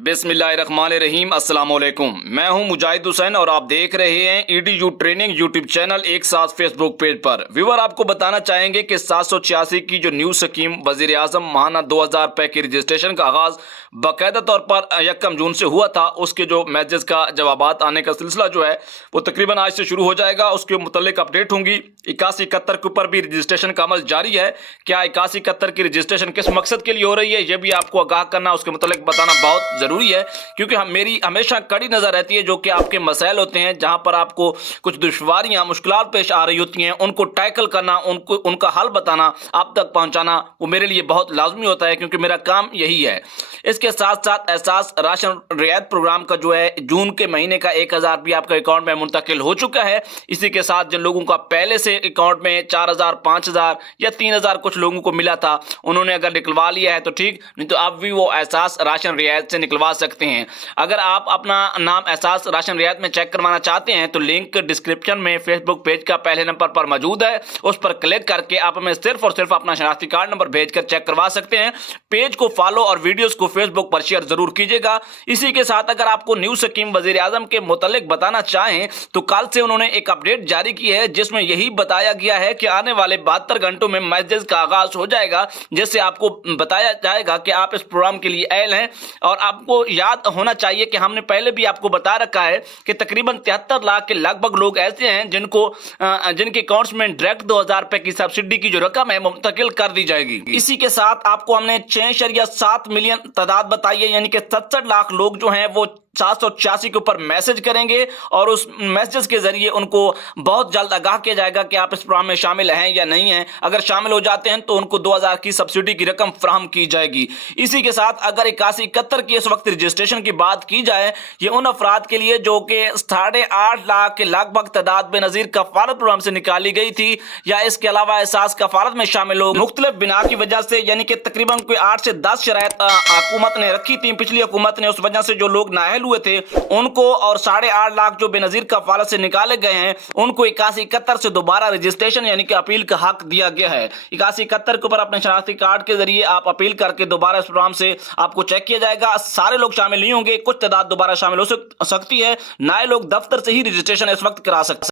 बिस्मिल्लाहिर्रहमानिर्रहीम। अस्सलाम वालेकुम। मैं हूं मुजाहिद हुसैन और आप देख रहे हैं EDU ट्रेनिंग यूट्यूब चैनल एक साथ फेसबुक पेज पर। व्यूअर, आपको बताना चाहेंगे कि 786 की जो न्यू स्कीम वजीर आजम माहाना 2000 रुपए की रजिस्ट्रेशन का आगाज बाकायदा तौर पर 1 जून से हुआ था। उसके जो मैसेज का जवाबात आने का सिलसिला जो है वो तकरीबन आज से शुरू हो जाएगा। उसके मुतल्लिक अपडेट होंगी। 8171 के ऊपर भी रजिस्ट्रेशन का अमल जारी है। क्या 8171 की रजिस्ट्रेशन किस मकसद के लिए हो रही है ये भी आपको आगाह करना, उसके मुतल्लिक बताना बहुत जरूरी है, क्योंकि मेरी हमेशा कड़ी नजर रहती है जो कि आपके मसाइल होते हैं, जहां पर आपको कुछ दुश्वारियां मुश्किलात पेश आ रही होती हैं, उनको टैकल करना, उनका हल बताना, आप तक पहुंचाना, वो मेरे लिए बहुत लाजमी होता है, क्योंकि मेरा काम यही है। इसके साथ साथ एहसास राशन रियायत प्रोग्राम का जो है जून के महीने का 1000 भी आपके अकाउंट में मुंतकिल हो चुका है। इसी के साथ जिन लोगों का पहले से अकाउंट में 4000, 5000 या 3000 कुछ लोगों को मिला था, उन्होंने अगर निकलवा लिया है तो ठीक, नहीं तो आप भी वो एहसास राशन रियायत से निकलवा सकते हैं। अगर आप अपना नाम एहसास राशन रियायत में चेक करवाना चाहते हैं तो लिंक डिस्क्रिप्शन में फेसबुक पेज का पहले नंबर पर मौजूद है। उस पर क्लिक करके आप हमें सिर्फ और सिर्फ अपना शनाख्ती कार्ड नंबर भेजकर चेक करवा सकते हैं। पेज को फॉलो और वीडियोस को फेसबुक पर शेयर जरूर कीजिएगा। इसी के साथ अगर आपको न्यू स्कीम वजीर आजम के मुतल्लिक बताना चाहें तो कल से उन्होंने एक अपडेट जारी की है, जिसमें यही बताया गया है कि आने वाले 72 घंटों में मैसेज का आगाज हो जाएगा, जिससे आपको बताया जाएगा कि आप इस प्रोग्राम के लिए अहल हैं। और आपको याद होना चाहिए कि हमने पहले भी आपको बता रखा है कि तकरीबन 73 लाख के लगभग लोग ऐसे हैं जिनके अकाउंट्स में डायरेक्ट 2000 रुपए की सब्सिडी की जो रकम है मुंतकिल कर दी जाएगी। इसी के साथ आपको हमने 6.7 मिलियन तादाद बताई है, यानी कि 67 लाख लोग जो हैं वो 786 के ऊपर मैसेज करेंगे और उस मैसेज के जरिए उनको बहुत जल्द आगाह किया जाएगा कि आप इस प्रोग्राम में शामिल हैं या नहीं हैं। अगर शामिल हो जाते हैं तो उनको 2000 की सब्सिडी की रकम फराहम की जाएगी। इसी के साथ अगर 8171 की इस वक्त रजिस्ट्रेशन की बात की जाए, ये उन अफराद के लिए जो कि 8.5 लाख के लगभग तादाद बेनजीर कफालत प्रोग्राम से निकाली गई थी, या इसके अलावा एहसास कफालत में शामिल लोग मुख्तलिफ बिना की वजह से, यानी कि तकरीबन कोई 8 से 10 शराइत हुकूमत ने रखी थी, पिछली हुकूमत ने, उस वजह से जो लोग नाअहल हुए थे उनको, और 8.5 लाख जो बेनजीर कफालत से निकाले गए हैं उनको 8171 से दोबारा रजिस्ट्रेशन यानी कि अपील का हक दिया गया है। 8171 के ऊपर अपने शनाख्ती कार्ड के जरिए आप अपील करके दोबारा इस प्रोग्राम से आपको चेक किया जाएगा। सारे लोग शामिल नहीं होंगे, कुछ तादाद दोबारा शामिल हो सकती है। नए लोग दफ्तर से ही रजिस्ट्रेशन इस वक्त करा सकते हैं।